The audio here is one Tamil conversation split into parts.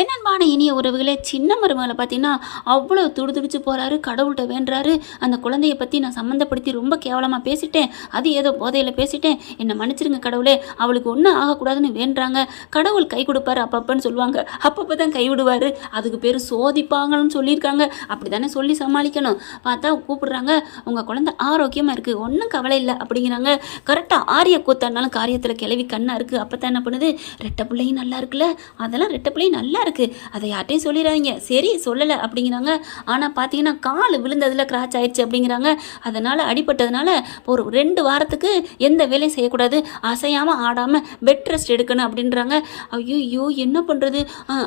என்னன்பான இனிய உறவுகளே சின்ன மருமகளை பார்த்தீங்கன்னா அவ்வளோ துடுதுடிச்சு போகிறாரு கடவுள்கிட்ட வேண்டுறாரு. அந்த குழந்தைய பற்றி நான் சம்மந்தப்படுத்தி ரொம்ப கேவலமாக பேசிட்டேன். அது ஏதோ போதையில் பேசிட்டேன். என்னை மன்னிச்சிருங்க கடவுளே அவளுக்கு ஒன்றும் ஆகக்கூடாதுன்னு வேண்டுறாங்க. கடவுள் கை கொடுப்பாரு அப்பப்பன்னு சொல்லுவாங்க. அப்பப்போ தான் கைவிடுவார் அதுக்கு பேர் சோதிப்பாங்கன்னு சொல்லியிருக்காங்க. அப்படி தானே சொல்லி சமாளிக்கணும். பார்த்தா கூப்பிடுறாங்க உங்கள் குழந்தை ஆரோக்கியமாக இருக்குது ஒன்றும் கவலை இல்லை அப்படிங்கிறாங்க. கரெக்டாக ஆரிய கூத்தாடினாலும் காரியத்தில் கிளவி கண்ணாக இருக்குது அப்போ தான் என்ன பண்ணுது? ரெட்டை பிள்ளையும் நல்லா இருக்குல்ல? அதெல்லாம் ரெட்டை பிள்ளையும் நல்லா இருக்கு. அதை யார்ட்டையும் சொல்லிடாதீங்க. சரி சொல்லலை அப்படிங்கிறாங்க. ஆனால் பார்த்தீங்கன்னா கால் விழுந்ததில் கிராச் ஆயிடுச்சு அப்படிங்கிறாங்க. அதனால் அடிபட்டதுனால ஒரு ரெண்டு வாரத்துக்கு எந்த வேலையும் செய்யக்கூடாது. அசையாமல் ஆடாமல் பெட் ரெஸ்ட் எடுக்கணும் அப்படின்றாங்க. ஐயோ என்ன பண்ணுறது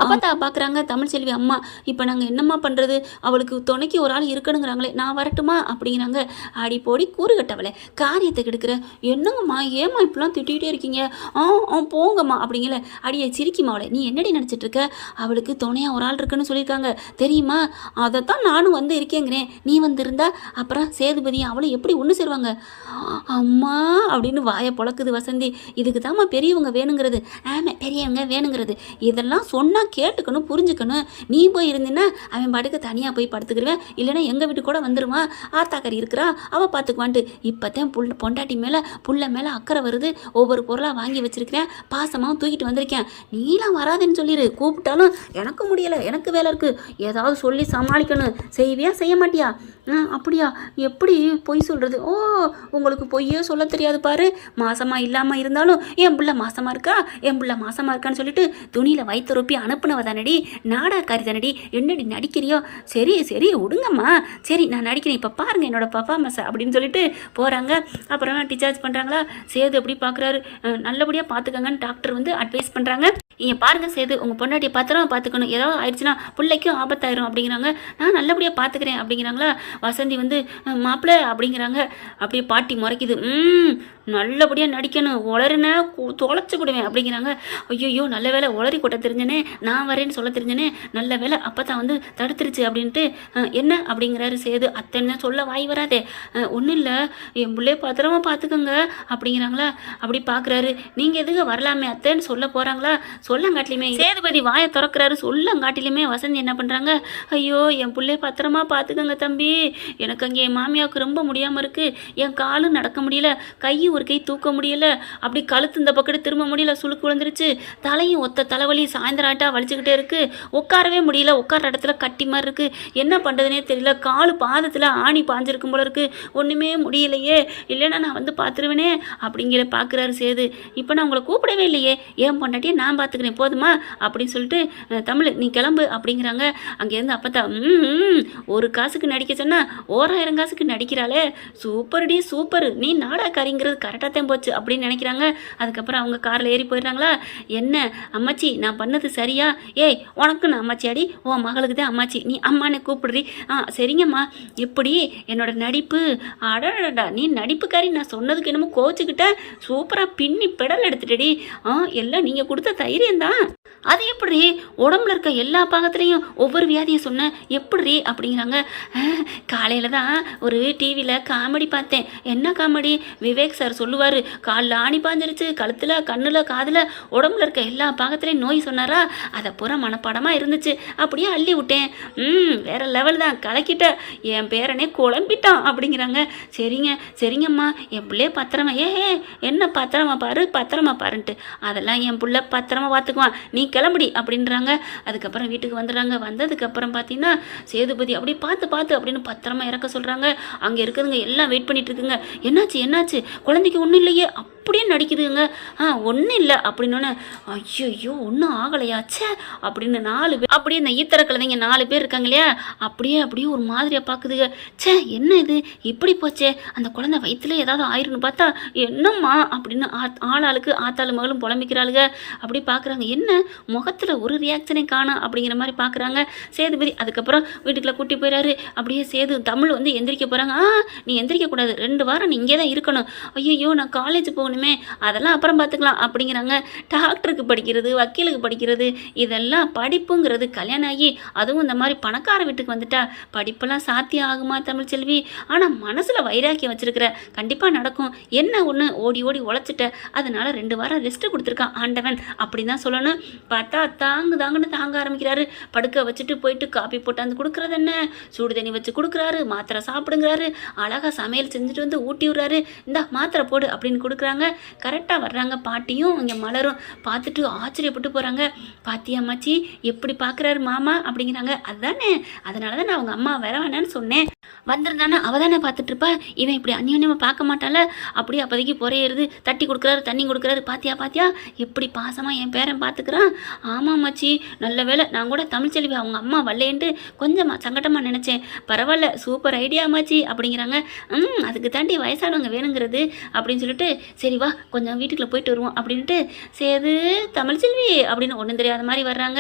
அப்பத்தா பார்க்குறாங்க தமிழ்ச்செல்வி அம்மா. இப்போ நாங்கள் என்னம்மா பண்ணுறது அவளுக்கு துணைக்கு ஒரு ஆள் இருக்கணுங்கிறாங்களே. நான் வரட்டுமா? அப்படிங்கிறாங்க. அடி போடி கூறு கட்டவளே. காரியத்தை கெடுக்கிற என்னங்கம்மா ஏம்மா இப்படிலாம் திட்டிகிட்டே இருக்கீங்க? ஆ ஆ போங்கம்மா அப்படிங்கல. அடியே சிரிக்குமா அவளை. நீ என்னடி நினச்சிட்டு இருக்க? அவளுக்கு துணையாக ஒரு ஆள் இருக்குன்னு சொல்லியிருக்காங்க. தெரியுமா? அதைத்தான் நானும் வந்து இருக்கேங்கிறேன். நீ வந்திருந்தா அப்புறம் சேதுபதி அவளும் எப்படி ஒன்று சேருவாங்க? அம்மா அப்படின்னு வாயை பழக்குது வசந்தி. இதுக்கு தாம்மா பெரியவங்க வேணுங்கிறது. ஆமாம் பெரியவங்க வேணுங்கிறது. இதெல்லாம் சொன்னால் கேட்டுக்கணும் புரிஞ்சுக்கணும். நீ போய் இருந்தீன்னா அவன் பாட்டுக்கு தனியாக போய் படுத்துக்கிடுவேன் இல்லைன்னா எங்கள் வீட்டுக்கு கூட வந்துடுவான் ஆத்தாக்கறி இருக்கிறா அவள் பார்த்துக்குவான்ட்டு இப்போத்தான் புள்ள பொண்டாட்டி மேலே புள்ள மேலே அக்கறை வருது. ஒவ்வொரு பொருளாக வாங்கி வச்சிருக்கிறேன். பாசமாகவும் தூக்கிட்டு வந்திருக்கேன். நீலாம் வராதுன்னு சொல்லிடு கூப்பிட்டா கூப்பிட்டாலும் எனக்கு முடியலை எனக்கு வேலை இருக்குது ஏதாவது சொல்லி சமாளிக்கணும். செய்வியா? செய்ய மாட்டியா? அப்படியா? எப்படி பொய் சொல்கிறது ஓ உங்களுக்கு பொய்யே சொல்ல தெரியாது பாரு. மாசமாக இல்லாமல் இருந்தாலும் என் பிள்ளை மாசமாக இருக்கா? என் பிள்ளை மாசமாக இருக்கான்னு சொல்லிட்டு துணியில் வயிற்று ரொப்பி அனுப்புனவ தானடி? நாடகக்காரி தானடி? என்னடி நடிக்கிறியோ? சரி சரி விடுங்கம்மா. சரி நான் நடிக்கிறேன். இப்போ பாருங்க என்னோட பர்ஃபார்மன்ஸ் அப்படின்னு சொல்லிட்டு போகிறாங்க அப்புறம் டிஸ்சார்ஜ் பண்ணுறாங்களா சேது எப்படி பார்க்குறாரு நல்லபடியாக பார்த்துக்கங்கன்னு டாக்டர் வந்து அட்வைஸ் பண்ணுறாங்க நீங்கள் பாருங்க சேது உங்கள் பொண்டாட்டியை பத்திரமா பார்த்துக்கணும் ஏதாவது ஆயிடுச்சுன்னா பிள்ளைக்கும் ஆபத்தாயிரும் அப்படிங்கிறாங்க. நான் நல்லபடியாக பார்த்துக்கிறேன் அப்படிங்கிறாங்களா? வசந்தி வந்து மாப்பிள்ளை அப்படிங்கிறாங்க. அப்படியே பாட்டி முறைக்குது. ம் நல்லபடியாக நடிக்கணும். உளறுனா தொலைச்சு கொடுவேன் அப்படிங்கிறாங்க. ஐயோ நல்ல வேலை உளறி கொட்ட தெரிஞ்சனே நான் வரேன்னு சொல்ல தெரிஞ்சனே நல்ல வேலை அப்போ தான் வந்து தடுத்துருச்சு அப்படின்ட்டு என்ன? அப்படிங்கிறாரு சேது. அத்தனை சொல்ல வாய் வராதே. ஒன்றும் இல்லை. என் பிள்ளைய பத்திரமா பார்த்துக்கோங்க அப்படிங்கிறாங்களா. அப்படி பார்க்குறாரு நீங்கள் எதுக்கு வரலாமே? அத்தைன்னு சொல்ல போகிறாங்களா சொல்லங்காட்டிலுமே சேதுபதி வாயை திறக்கிறாரு. சொல்லங்காட்டிலுமே வசந்தி என்ன பண்ணுறாங்க ஐயோ என் பிள்ளைய பத்திரமா பார்த்துக்கங்க தம்பி. எனக்கு அங்கே என் மாமியாவுக்கு ரொம்ப முடியாமல் இருக்குது என் காலும் நடக்க முடியல. கையும் ஒரு கை தூக்க முடியல. அப்படி கழுத்து இந்த பக்கத்து திரும்ப முடியல. சுளுக்கு விழுந்துருச்சு. தலையும் ஒத்த தலைவலி சாயந்தராட்டா வலிச்சுக்கிட்டே இருக்கு. உட்காரவே முடியல. உட்கார இடத்துல கட்டி மாதிரி இருக்கு. என்ன பண்ணுறதுனே தெரியல. காலு பாதத்தில் ஆணி பாஞ்சிருக்கும் போல இருக்கு. ஒன்றுமே முடியலையே. இல்லைன்னா நான் வந்து பார்த்துருவேனே. அப்படிங்கிற பார்க்குறாரு சேது. இப்போ நான் உங்களை கூப்பிடவே இல்லையே. ஏன் பொண்டாட்டியே நான் பார்த்து பார்த்துக்கிறேன் போதுமா? அப்படின்னு சொல்லிட்டு தமிழ் நீ கிளம்பு அப்படிங்கிறாங்க. அங்கேருந்து அப்பத்தா ம் ஒரு காசுக்கு நடிக்க சொன்னால் ஓராயிரம் காசுக்கு நடிக்கிறாளே. சூப்பர்டி சூப்பர். நீ நாடாக்காரிங்கிறது கரெக்டாக தான் போச்சு அப்படின்னு நினைக்கிறாங்க. அதுக்கப்புறம் அவங்க காரில் ஏறி போயிடுறாங்களா? என்ன அம்மாச்சி நான் பண்ணது சரியா? ஏய் உனக்கு நான் அம்மாச்சி அடி. உன் மகளுக்கு தான் அம்மாச்சி. நீ அம்மானே கூப்பிடுறி. ஆ சரிங்கம்மா. எப்படி? என்னோட நடிப்பு. அடடா நீ நடிப்புக்காரி. நான் சொன்னதுக்கு என்னமோ கோச்சுக்கிட்ட. சூப்பராக பின்னி பெடல் எடுத்துட்டடி. ஆ எல்லாம் நீங்கள் கொடுத்த தயிர் தான் அது எப்படி? உடம்புல இருக்க எல்லா பாகத்துலேயும் ஒவ்வொரு வியாதியும் சொன்னேன் எப்படி அப்படிங்கிறாங்க. காலையில் தான் ஒரு டிவியில் காமெடி பார்த்தேன். என்ன காமெடி? விவேக் சார் சொல்லுவார் காலில் ஆணி பாஞ்சிருச்சு கழுத்தில் கண்ணில் காதில் உடம்புல இருக்க எல்லா பாகத்துலேயும் நோய் சொன்னாரா? அதை பூரா மனப்பாடமாக இருந்துச்சு. அப்படியே அள்ளி விட்டேன். ம் வேற லெவல் தான். கலக்கிட்ட. என் பேரனே குழம்பிட்டான் அப்படிங்கிறாங்க. சரிங்க சரிங்கம்மா. என் பிள்ளைய பத்திரமா. ஏ என்ன பத்திரமா பாரு பத்திரமா பாருன்ட்டு. அதெல்லாம் என் பிள்ளை பத்திரமா பார்த்துக்குவான். நீ கிளம்புடி அப்படின்றாங்க. அதுக்கப்புறம் வீட்டுக்கு வந்துடுறாங்க. வந்ததுக்கப்புறம் பார்த்தீங்கன்னா சேதுபதி அப்படியே பார்த்து பார்த்து அப்படின்னு பத்திரமா இறக்க சொல்கிறாங்க அங்கே இருக்குதுங்க எல்லாம் வெயிட் பண்ணிட்டு இருக்குங்க. என்னாச்சு என்னாச்சு? குழந்தைக்கு ஒன்றும் இல்லையே. அப்படியே நடிக்குதுங்க. ஆ ஒன்றும் இல்லை. அப்படின்னோடனே ஐயோ ஒன்றும் ஆகலையாச்சே அப்படின்னு நாலு பேர் அப்படியே இந்த ஈத்தர குழந்தைங்க நாலு பேர் இருக்காங்க இல்லையா? அப்படியே அப்படியே ஒரு மாதிரியாக பார்க்குதுங்க. ச்சே என்ன இது? இப்படி போச்சே. அந்த குழந்தை வயிற்றுல ஏதாவது ஆயிருன்னு பார்த்தா என்னம்மா? அப்படின்னு ஆ- ஆளாளுக்கு ஆத்தாளு மகளும் புலம்பிக்கிறாளுங்க. அப்படி பார்க்க பார்க்குறாங்க என்ன? முகத்தில் ஒரு ரியாக்ஷனே காணும் அப்படிங்கிற மாதிரி பார்க்குறாங்க சேதுபதி அதுக்கப்புறம் வீட்டுக்குள்ள கூட்டி போயிறாரு. அப்படியே சேது தமிழ் வந்து எந்திரிக்க போகிறாங்க ஆ நீ எந்திரிக்க கூடாது. ரெண்டு வாரம் நீ இங்கே தான் இருக்கணும். ஐயோ நான் காலேஜ் போகணுமே. அதெல்லாம் அப்புறம் பார்த்துக்கலாம் அப்படிங்கிறாங்க. டாக்டருக்கு படிக்கிறது வக்கீலுக்கு படிக்கிறது இதெல்லாம் படிப்புங்கிறது கல்யாணம் ஆகி அதுவும் இந்த மாதிரி பணக்கார வீட்டுக்கு வந்துட்டா படிப்பெல்லாம் சாத்தியம் ஆகுமா தமிழ்ச்செல்வி ஆனால் மனசில் வைராக்கியம் வச்சிருக்கிற கண்டிப்பாக நடக்கும். என்ன ஒன்று ஓடி ஓடி உழைச்சிட்ட. அதனால ரெண்டு வாரம் ரெஸ்ட் கொடுத்துருக்கான் ஆண்டவன். அப்படி அப்படின்னு தான் சொல்லணும்? பார்த்தா தாங்கு தாங்குன்னு தாங்க ஆரம்பிக்கிறாரு. படுக்க வச்சுட்டு போயிட்டு காப்பி போட்டாந்து கொடுக்குறது என்ன? சூடு தண்ணி வச்சு கொடுக்குறாரு மாத்திரை சாப்பிடுங்கிறாரு. அழகாக சமையல் செஞ்சுட்டு வந்து ஊட்டி விடுறாரு. இந்தா மாத்திரை போடு அப்படின்னு கொடுக்குறாங்க. கரெக்டாக வர்றாங்க பாட்டியும் இங்கே மலரும். பார்த்துட்டு ஆச்சரியப்பட்டு போகிறாங்க பாத்தியா அம்மாச்சி எப்படி பார்க்குறாரு மாமா? அப்படிங்கிறாங்க. அதுதானே அதனால தான் நான் அவங்க அம்மா வர வேணான்னு சொன்னேன். வந்திருந்தானே? அவ தானே பார்த்துட்ருப்பா இவன் இப்படி அந்யோன்யமாக பார்க்க மாட்டால அப்படியே அப்போதைக்கு புறையிறது தட்டி கொடுக்குறாரு தண்ணி கொடுக்குறாரு. பாத்தியா பாத்தியா? எப்படி பாசமாக என் பேர் பேரன் பார்த்துக்கிறான் ஆமாம் மச்சி நல்ல வேளை நான் கூட தமிழ்ச்செல்வி அவங்க அம்மா வரலேன்ட்டு கொஞ்சம் சங்கடமாக நினச்சேன். பரவாயில்ல சூப்பர் ஐடியா மாச்சி அப்படிங்கிறாங்க. ம் அதுக்கு தாண்டி வயசானவங்க வேணுங்கிறது அப்படின்னு சொல்லிட்டு சரி வா கொஞ்சம் வீட்டுக்குள்ளே போயிட்டு வருவோம் அப்படின்ட்டு சேது தமிழ்ச்செல்வி அப்படின்னு ஒன்றும் தெரியாத மாதிரி வர்றாங்க.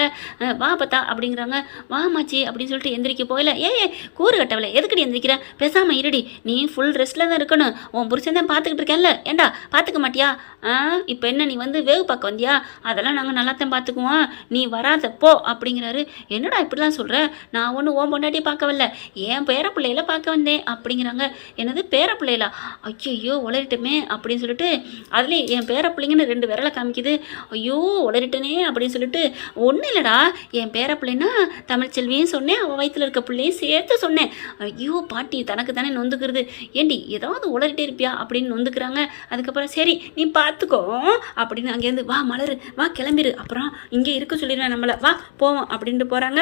வா பத்தா அப்படிங்கிறாங்க. வா மாச்சி அப்படின்னு சொல்லிட்டு எந்திரிக்க போகல. ஏ கூறு கட்டவில்லை. எதுக்கடி எந்திரிக்கிற? பேசாமல் இருடி. நீ ஃபுல் ரெஸ்ட்டில் தான் இருக்கணும். உன் புருஷன் தான் பார்த்துக்கிட்டு இருக்கேன்ல. ஏண்டா பார்த்துக்க மாட்டியா? ஆ இப்போ என்ன நீ வந்து வேவு பார்க்க வந்தியா? அதெல்லாம் நாங்கள் நல்லா தான் பார்த்துக்குவோம் நீ வராத போ அப்படிங்கிறாரு. என்னடா இப்படிலாம் சொல்கிற நான் ஒன்றும் ஓன் பொண்டாட்டியை பார்க்க வரல. என் பேர பிள்ளையில பார்க்க வந்தேன் அப்படிங்கிறாங்க. என்னது பேர பிள்ளைகளா ஐயோ உளறிட்டுமே அப்படின்னு சொல்லிட்டு அதுலேயே என் பேர பிள்ளைங்கன்னு ரெண்டு விரலை காமிக்குது. ஐயோ உளறிட்டனே அப்படின்னு சொல்லிட்டு ஒன்றும் இல்லைடா. என் பேர பிள்ளைன்னா தமிழ்ச்செல்வியும் சொன்னேன் அவள் வயிற்றுல இருக்க பிள்ளையும் சேர்த்து சொன்னேன். ஐயோ பாட்டி தனக்கு தானே நொந்துக்கிறது. ஏண்டி ஏதாவது உளறிட்டே இருப்பியா அப்படின்னு நொந்துக்கிறாங்க. அதுக்கப்புறம் சரி நீ பார்த்துக்கோ அப்படின்னு அங்கேருந்து வா மலரு வா கிளம்பிரு. அப்புறம் இங்கே இருக்க சொல்லிடுவேன் நம்மளை. வா போவோம் அப்படின்ட்டு போகிறாங்க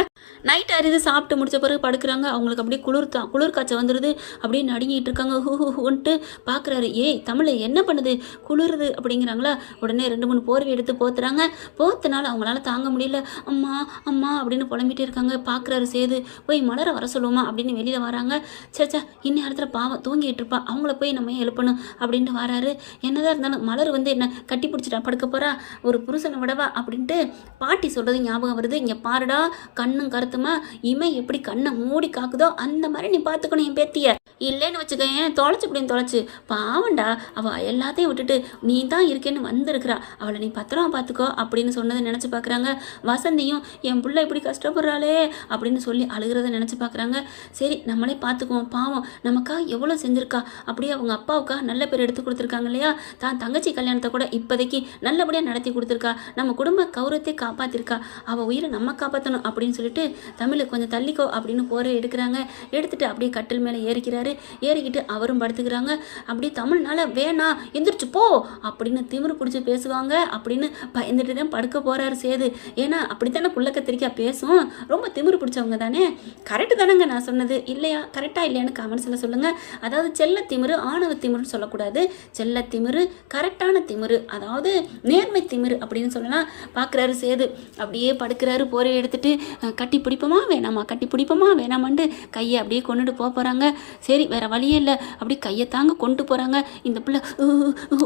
நைட் அரிது சாப்பிட்டு முடிச்ச பிறகு படுக்கிறாங்க. அவங்களுக்கு அப்படியே குளிர் தான் குளிர் காய்ச்சல் வந்துடுது அப்படியே நடுங்கிட்டு இருக்காங்க. ஹூ ஹூ ஹூன்ட்டு பார்க்குறாரு ஏய் தமிழை என்ன பண்ணுது? குளிருது அப்படிங்கிறாங்களா? உடனே ரெண்டு மூணு போர்வை எடுத்து போத்துறாங்க. போத்துனால அவங்களால தாங்க முடியல. அம்மா அம்மா அப்படின்னு புலம்பிட்டே இருக்காங்க. பார்க்குறாரு சேது. போய் மலரை வர சொல்லுவோமா அப்படின்னு வெளியில் வராங்க. சேச்சா இந்நேரத்தில் பாவம். தூங்கிட்டு இருப்பா. அவங்கள போய் நம்ம எழுப்பணும்? அப்படின்ட்டு வராரு. என்னதான் இருந்தாலும் மலர் வந்து என்ன கட்டி பிடிச்சிட்டா படுக்க போறா? ஒரு புருஷனை விடவா அப்படின்ட்டு பாட்டி சொல்கிறது ஞாபகம் வருது. இங்கே பாருடா கண்ணும் கருத்துமா இமை எப்படி கண்ணை மூடி காக்குதோ அந்த மாதிரி நீ பார்த்துக்கணும் என் பேத்திய. இல்லைன்னு வச்சுக்கேன் தொலைச்சு இப்படின்னு தொலைச்சு. பாவண்டா அவள் எல்லாத்தையும் விட்டுட்டு நீ தான் இருக்கேன்னு வந்திருக்கிறா. அவளை நீ பத்திரமா பார்த்துக்கோ அப்படின்னு சொன்னதை நினச்சி பார்க்குறாங்க வசந்தியும் என் பிள்ளை இப்படி கஷ்டப்படுறாளே அப்படின்னு சொல்லி அழுகிறத நினச்சி பார்க்குறாங்க சரி நம்மளே பார்த்துக்குவோம் பாவம் நமக்கா எவ்வளோ செஞ்சுருக்கா? அப்படியே அவங்க அப்பாவுக்கா நல்ல பேர் எடுத்து கொடுத்துருக்காங்க இல்லையா? தான் தங்கச்சி கல்யாணத்தை கூட இப்போதைக்கு நல்லபடியாக நடத்தி கொடுத்துருக்கா. நம்ம குடும்ப கௌரவத்தை காப்பாற்றிருக்கா அவள் உயிரை நம்ம காப்பாற்றணும் அப்படின்னு சொல்லிட்டு தமிழை கொஞ்சம் தள்ளிக்கோ அப்படின்னு போற எடுக்கிறாங்க. எடுத்துகிட்டு அப்படியே கட்டில் மேலே ஏறிக்கிறாரு. ஏறிக்கிட்டு அவரும் படுத்துக்கிறாங்க. அப்படியே தமிழ்னால வேணாம் எந்திரிச்சு போ அப்படின்னு திமிரு பிடிச்சி பேசுவாங்க. அப்படின்னு பயந்துட்டு தான் படுக்க போகிறாரு சேது. ஏன்னா அப்படித்தானே குள்ள கத்திரிக்காய் பேசும்? ரொம்ப திமிரு பிடிச்சவங்க தானே? கரெக்டு தானேங்க நான் சொன்னது. இல்லையா? கரெக்டாக இல்லையான்னு கமெண்ட்ஸில் சொல்லுங்கள் அதாவது செல்ல திமிரு ஆணவ திமிருன்னு சொல்லக்கூடாது. செல்ல திமிரு கரெக்டான திமிரு அதாவது நேர்மை திமிரு அப்படின்னு சொல்லலாம். பார்க்குறாரு சேது. அப்படியே படுக்கிறாரு போரை எடுத்துட்டு கட்டி பிடிப்போமா வேணாமா? கட்டி பிடிப்போமா வேணாமான்ட்டு கையை அப்படியே கொண்டுட்டு போக போகிறாங்க சரி வேற வழியே இல்லை. அப்படியே கையை தாங்க கொண்டு போகிறாங்க இந்த பிள்ளை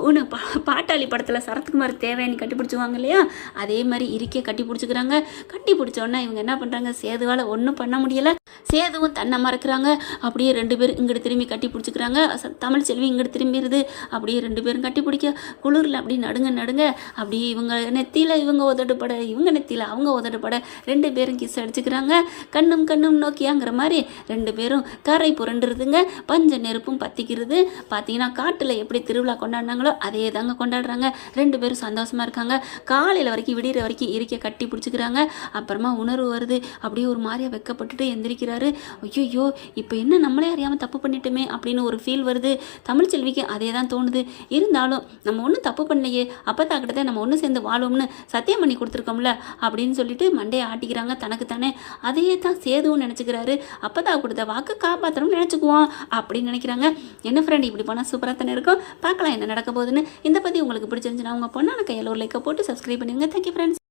ஊன்னு பா பாட்டாளி படத்தில் சரத்குமார் தேவையானி கட்டி பிடிச்சுவாங்க இல்லையா? அதே மாதிரி இருக்கே கட்டி பிடிச்சிக்கிறாங்க கட்டி பிடிச்சோன்னா இவங்க என்ன பண்ணுறாங்க சேதுவால் ஒன்றும் பண்ண முடியலை. சேதுவும் தன்னை மறக்கிறாங்க. அப்படியே ரெண்டு பேரும் இங்கிட்டு திரும்பி கட்டி பிடிச்சிக்கிறாங்க தமிழ் செல்வி இங்கிட்டு திரும்பிடுது. அப்படியே ரெண்டு பேரும் கட்டி பிடிக்க குளிரில் அப்படியே நடுங்க நடுங்க அப்படியே இவங்க நெத்தியில் இவங்க உதடுப்பட இவங்க நெத்தியில் அவங்க உதடுப்பட ரெண்டு பேரும் கிஸ் அடிச்சுக்கிறாங்க. கண்ணும் கண்ணும் நோக்கியாங்கிற மாதிரி ரெண்டு பேரும் கரை புரண்டுருதுங்க. பஞ்ச நெருப்பும் பற்றிக்கிறது பார்த்தீங்கன்னா காட்டில் எப்படி திருவிழா கொண்டாடினாங்களோ அதே தாங்க கொண்டாடுறாங்க. ரெண்டு பேரும் சந்தோஷமாக இருக்காங்க. காலையில் வரைக்கும் விடிகிற வரைக்கும் இருக்க கட்டி பிடிச்சிக்கிறாங்க. அப்புறமா உணர்வு வருது. அப்படியே ஒரு மாதிரியா வெக்கப்பட்டுட்டு எந்திரிக்கிறாரு. ஐயோ இப்போ என்ன நம்மளே அறியாமல் தப்பு பண்ணிட்டோமே அப்படின்னு ஒரு ஃபீல் வருது. தமிழ்ச்செல்விக்கு அதே தான் தோணுது. இருந்தாலும் நம்ம ஒன்றும் தப்பு பண்ணலையே. அப்பத்தா கிட்ட நம்ம ஒன்று சேர்ந்து வாழும்னு சத்தியம் பண்ணி கொடுத்துருக்கோம்ல அப்படின்னு சொல்லிட்டு மண்டையை ஆட்டிக்கிறாங்க தனக்கு தானே அதையே தான் சேதுவும் நினச்சிக்கிறாரு. அப்பதா கொடுத்த வாக்கு காப்பாற்றணும்னு நினச்சிக்குவோம் அப்படின்னு நினைக்கிறாங்க. என்ன ஃப்ரெண்ட் இப்படி போனால் சூப்பராக தானே இருக்கும்? பார்க்கலாம் என்ன நடக்க போகுதுன்னு. இந்த பற்றி உங்களுக்கு பிடிச்சிருந்துச்சுன்னா உங்கள் பொண்ணு கையில் ஒரு லைக்கை போட்டு சப்ஸ்கிரைப் பண்ணிடுங்க தேங்க்யூ ஃப்ரெண்ட்ஸ்